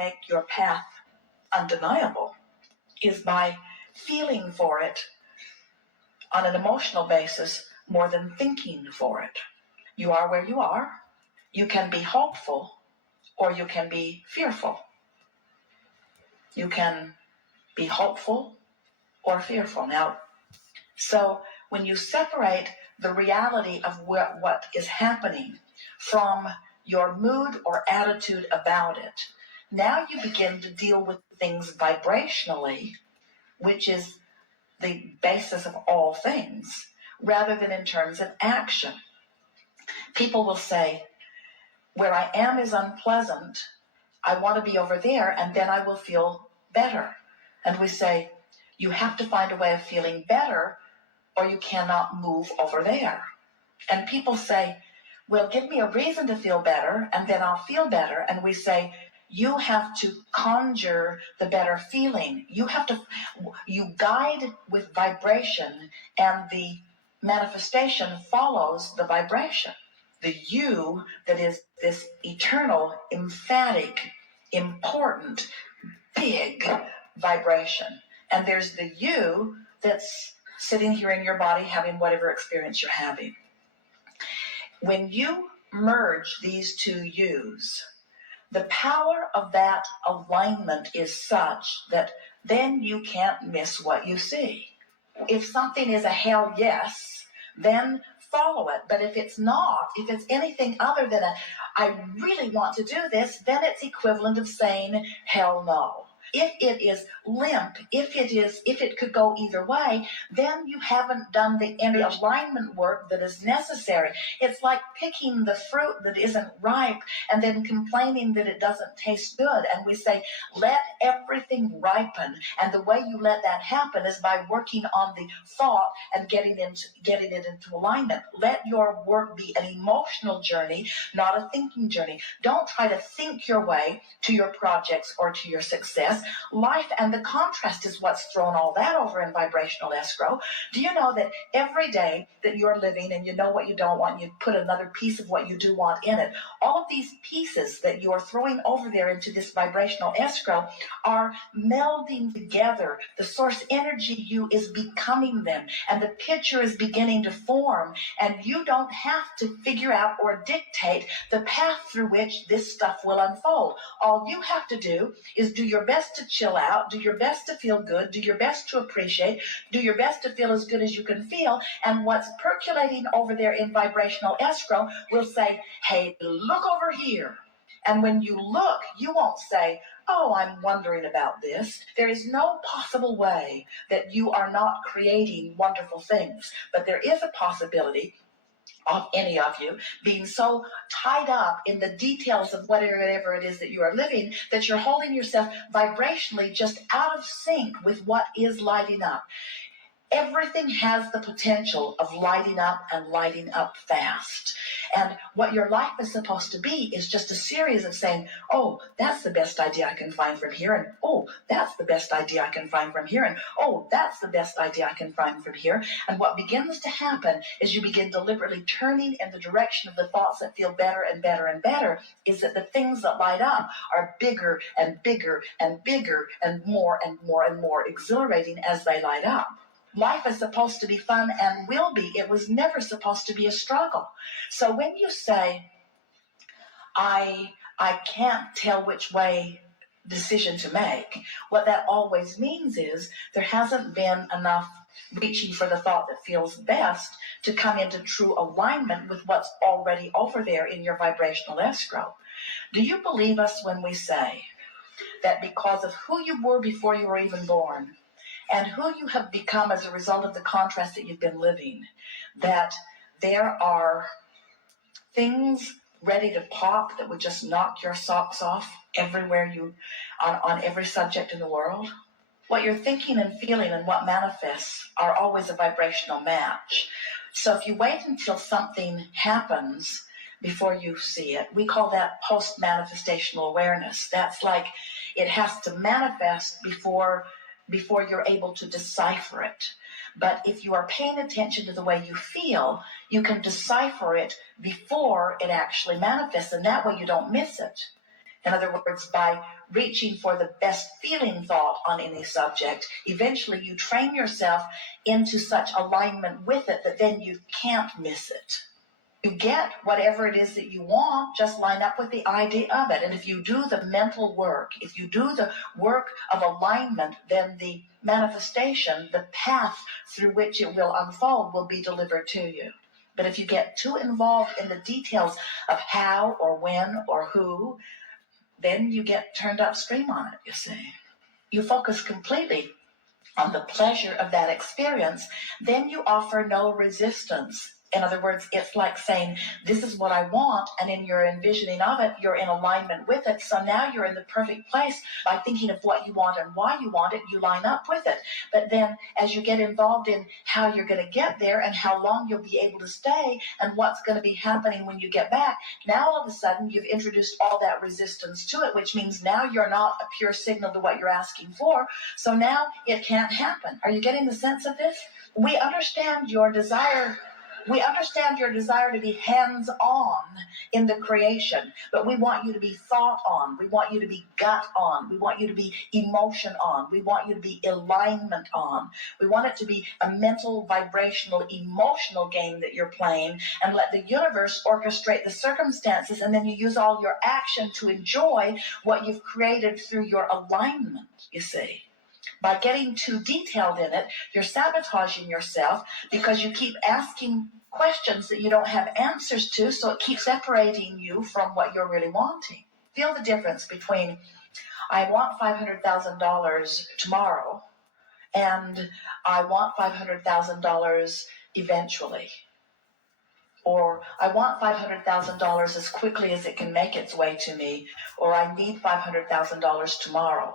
make your path undeniable is by feeling for it on an emotional basis more than thinking for it. You are where you are. You can be hopeful or you can be fearful. You can be hopeful or fearful. Now, so when you separate the reality of what is happening from your mood or attitude about it, now you begin to deal with things vibrationally, which is the basis of all things, rather than in terms of action. People will say, where I am is unpleasant. I want to be over there, and then I will feel better. And we say, you have to find a way of feeling better, or you cannot move over there. And people say, well, give me a reason to feel better, and then I'll feel better. And we say, you have to conjure the better feeling. You guide with vibration, and the manifestation follows the vibration. The you that is this eternal, emphatic, important, big vibration. And there's the you that's sitting here in your body having whatever experience you're having. When you merge these two yous, the power of that alignment is such that then you can't miss what you see. If something is a hell yes, then follow it. But if it's not, if it's anything other than I really want to do this, then it's equivalent of saying hell no. If it is limp, if it could go either way, then you haven't done the alignment work that is necessary. It's like picking the fruit that isn't ripe and then complaining that it doesn't taste good. And we say, let everything ripen. And the way you let that happen is by working on the thought and getting it into alignment. Let your work be an emotional journey, not a thinking journey. Don't try to think your way to your projects or to your success. Life and the contrast is what's thrown all that over in vibrational escrow. Do you know that every day that you're living and you know what you don't want, you put another piece of what you do want in it? All of these pieces that you're throwing over there into this vibrational escrow are melding together. The source energy you is becoming them, and the picture is beginning to form, and you don't have to figure out or dictate the path through which this stuff will unfold. All you have to do is do your best to chill out, do your best to feel good, do your best to appreciate, do your best to feel as good as you can feel, and what's percolating over there in vibrational escrow will say, hey, look over here. And when you look, you won't say, oh, I'm wondering about this. There is no possible way that you are not creating wonderful things, but there is a possibility of any of you being so tied up in the details of whatever it is that you are living that you're holding yourself vibrationally just out of sync with what is lighting up. Everything has the potential of lighting up and lighting up fast. And what your life is supposed to be is just a series of saying, oh, that's the best idea I can find from here. And oh, that's the best idea I can find from here. And oh, that's the best idea I can find from here. And what begins to happen is you begin deliberately turning in the direction of the thoughts that feel better and better and better, is that the things that light up are bigger and bigger and bigger and more and more and more exhilarating as they light up. Life is supposed to be fun and will be. It was never supposed to be a struggle. So when you say, I can't tell which way decision to make, what that always means is there hasn't been enough reaching for the thought that feels best to come into true alignment with what's already over there in your vibrational escrow. Do you believe us when we say that because of who you were before you were even born, and who you have become as a result of the contrast that you've been living, that there are things ready to pop that would just knock your socks off everywhere on every subject in the world? What you're thinking and feeling and what manifests are always a vibrational match. So if you wait until something happens before you see it, we call that post-manifestational awareness. That's like it has to manifest before you're able to decipher it. But if you are paying attention to the way you feel, you can decipher it before it actually manifests, and that way you don't miss it. In other words, by reaching for the best feeling thought on any subject, eventually you train yourself into such alignment with it that then you can't miss it. You get whatever it is that you want, just line up with the idea of it. And if you do the mental work, if you do the work of alignment, then the manifestation, the path through which it will unfold, will be delivered to you. But if you get too involved in the details of how or when or who, then you get turned upstream on it, you see. You focus completely on the pleasure of that experience, then you offer no resistance. In other words, it's like saying, this is what I want, and in your envisioning of it, you're in alignment with it. So now you're in the perfect place by thinking of what you want and why you want it, you line up with it. But then as you get involved in how you're going to get there and how long you'll be able to stay and what's going to be happening when you get back, now all of a sudden you've introduced all that resistance to it, which means now you're not a pure signal to what you're asking for. So now it can't happen. Are you getting the sense of this? We understand your desire to be hands-on in the creation, but we want you to be thought on. We want you to be gut on. We want you to be emotion on. We want you to be alignment on. We want it to be a mental, vibrational, emotional game that you're playing, and let the universe orchestrate the circumstances, and then you use all your action to enjoy what you've created through your alignment, you see. By getting too detailed in it, you're sabotaging yourself because you keep asking questions that you don't have answers to, so it keeps separating you from what you're really wanting. Feel the difference between, I want $500,000 tomorrow, and I want $500,000 eventually. Or I want $500,000 as quickly as it can make its way to me, or I need $500,000 tomorrow.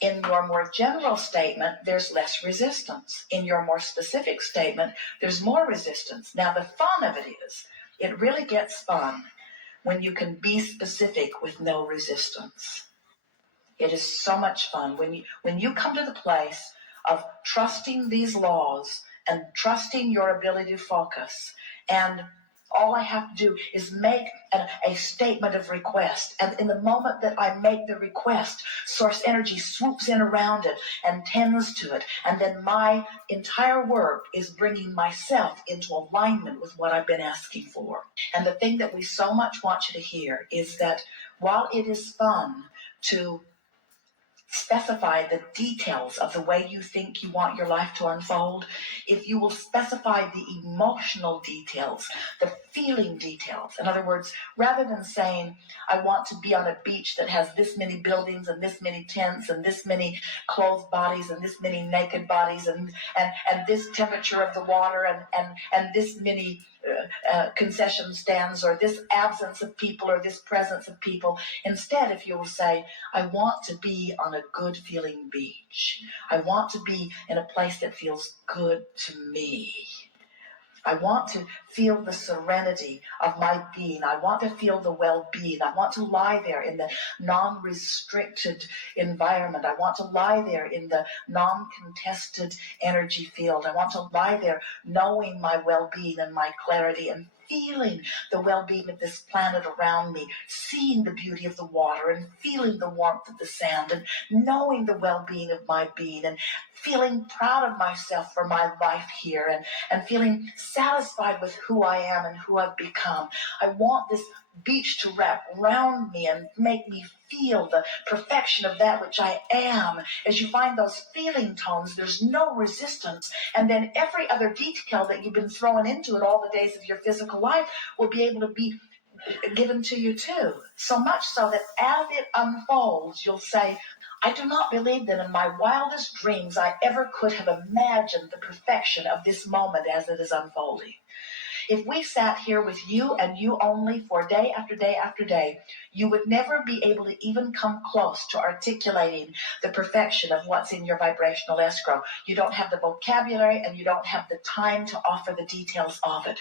In your more general statement, there's less resistance. In your more specific statement, there's more resistance. Now, the fun of it is, it really gets fun when you can be specific with no resistance. It is so much fun when you come to the place of trusting these laws and trusting your ability to focus, and all I have to do is make a statement of request. And in the moment that I make the request, source energy swoops in around it and tends to it. And then my entire work is bringing myself into alignment with what I've been asking for. And the thing that we so much want you to hear is that while it is fun to specify the details of the way you think you want your life to unfold, if you will specify the emotional details, the feeling details. In other words, rather than saying, I want to be on a beach that has this many buildings and this many tents and this many clothed bodies and this many naked bodies and this temperature of the water and this many concession stands, or this absence of people or this presence of people. Instead, if you will say, I want to be on a good feeling beach. I want to be in a place that feels good to me. I want to feel the serenity of my being. I want to feel the well-being. I want to lie there in the non-restricted environment. I want to lie there in the non-contested energy field. I want to lie there knowing my well-being and my clarity and feeling the well-being of this planet around me, seeing the beauty of the water and feeling the warmth of the sand and knowing the well-being of my being and feeling proud of myself for my life here and feeling satisfied with who I am and who I've become. I want this beach to wrap around me and make me feel the perfection of that which I am. As you find those feeling tones, there's no resistance. And then every other detail that you've been throwing into it all the days of your physical life will be able to be given to you too. So much so that as it unfolds, you'll say, I do not believe that in my wildest dreams I ever could have imagined the perfection of this moment as it is unfolding. If we sat here with you and you only for day after day after day, you would never be able to even come close to articulating the perfection of what's in your vibrational escrow. You don't have the vocabulary and you don't have the time to offer the details of it.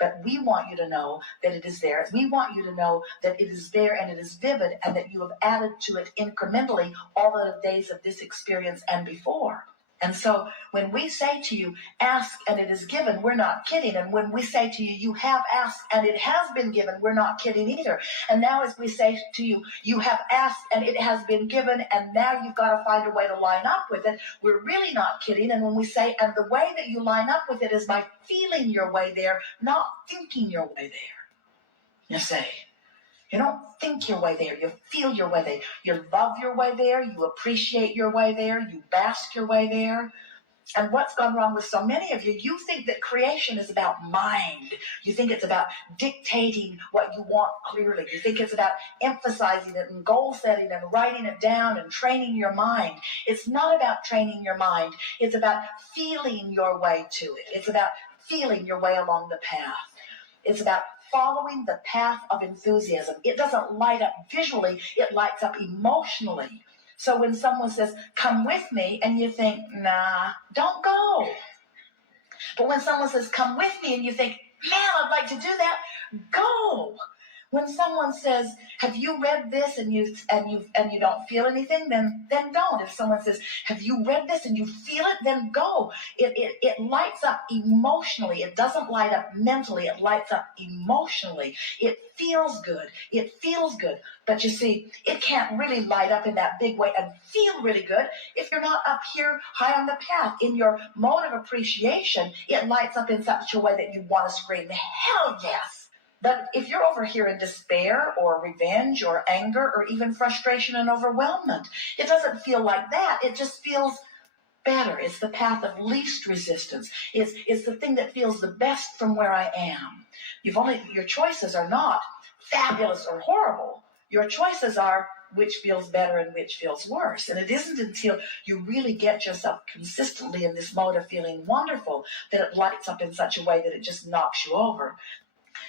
But we want you to know that it is there. We want you to know that it is there and it is vivid and that you have added to it incrementally all the days of this experience and before. And so when we say to you, ask and it is given, we're not kidding. And when we say to you, you have asked and it has been given, we're not kidding either. And now as we say to you, you have asked and it has been given, and now you've got to find a way to line up with it, we're really not kidding. And when we say, and the way that you line up with it is by feeling your way there, not thinking your way there. You say, you don't think your way there, you feel your way there. You love your way there, you appreciate your way there, you bask your way there. And what's gone wrong with so many of you, you think that creation is about mind. You think it's about dictating what you want clearly. You think it's about emphasizing it and goal setting and writing it down and training your mind. It's not about training your mind. It's about feeling your way to it. It's about feeling your way along the path. It's about following the path of enthusiasm. It doesn't light up visually, it lights up emotionally. So when someone says, come with me, and you think, nah, don't go. But when someone says, come with me, and you think, man, I'd like to do that, go. When someone says, have you read this and you don't feel anything, then don't. If someone says, have you read this and you feel it, then go. It lights up emotionally. It doesn't light up mentally. It lights up emotionally. It feels good. It feels good. But you see, it can't really light up in that big way and feel really good if you're not up here high on the path. In your mode of appreciation, it lights up in such a way that you want to scream, hell yes. But if you're over here in despair or revenge or anger or even frustration and overwhelmment, it doesn't feel like that. It just feels better. It's the path of least resistance. It's the thing that feels the best from where I am. Your choices are not fabulous or horrible. Your choices are which feels better and which feels worse. And it isn't until you really get yourself consistently in this mode of feeling wonderful that it lights up in such a way that it just knocks you over.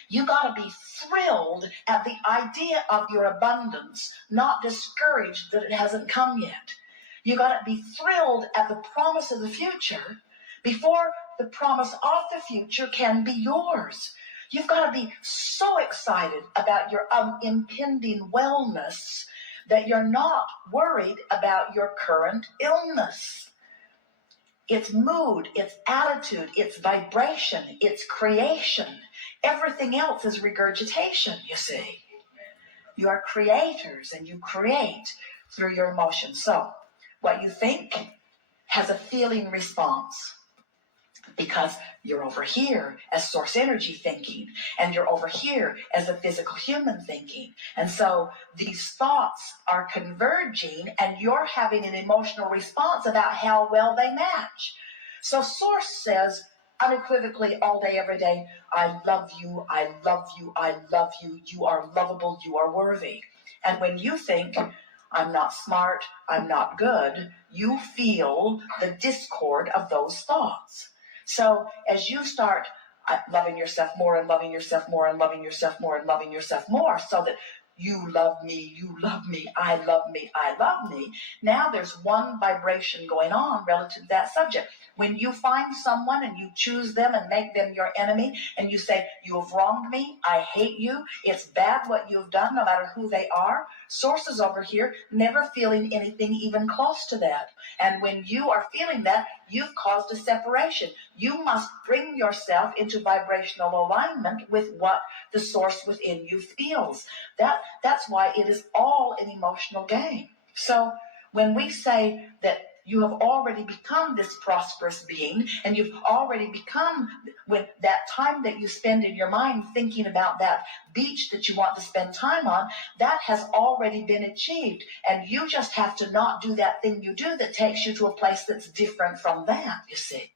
You got to be thrilled at the idea of your abundance, not discouraged that it hasn't come yet. You got to be thrilled at the promise of the future before the promise of the future can be yours. You've got to be so excited about your impending wellness that you're not worried about your current illness. It's mood, it's attitude, it's vibration, it's creation. Everything else is regurgitation, you see. You are creators and you create through your emotions. So what you think has a feeling response because you're over here as source energy thinking and you're over here as a physical human thinking. And so these thoughts are converging and you're having an emotional response about how well they match. So source says unequivocally all day, every day, I love you, I love you, I love you, you are lovable, you are worthy. And when you think, I'm not smart, I'm not good, you feel the discord of those thoughts. So as you start loving yourself more and loving yourself more and loving yourself more and loving yourself more so that you love me, I love me, I love me. Now there's one vibration going on relative to that subject. When you find someone and you choose them and make them your enemy and you say, you have wronged me, I hate you, it's bad what you've done no matter who they are, sources over here never feeling anything even close to that. And when you are feeling that, you've caused a separation. You must bring yourself into vibrational alignment with what the source within you feels. That's why it is all an emotional game. So when we say that you have already become this prosperous being and you've already become, with that time that you spend in your mind thinking about that beach that you want to spend time on, that has already been achieved. And you just have to not do that thing you do that takes you to a place that's different from that, you see.